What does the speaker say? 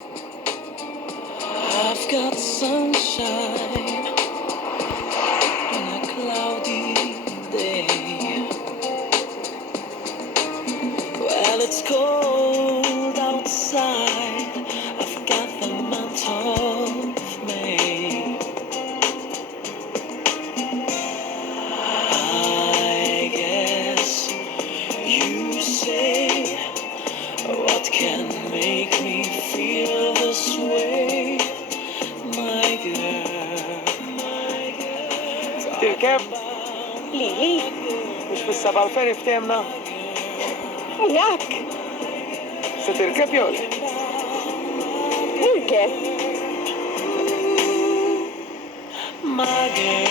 I've got sunshine on a cloudy day. Well, it's cold outside. I've got the month of May. I guess you say, what can make me feel this way, my girl? تركب ليه؟ مش في السبعة الفين فتيمنا هناك ستركب يا ولد نركب. My girl.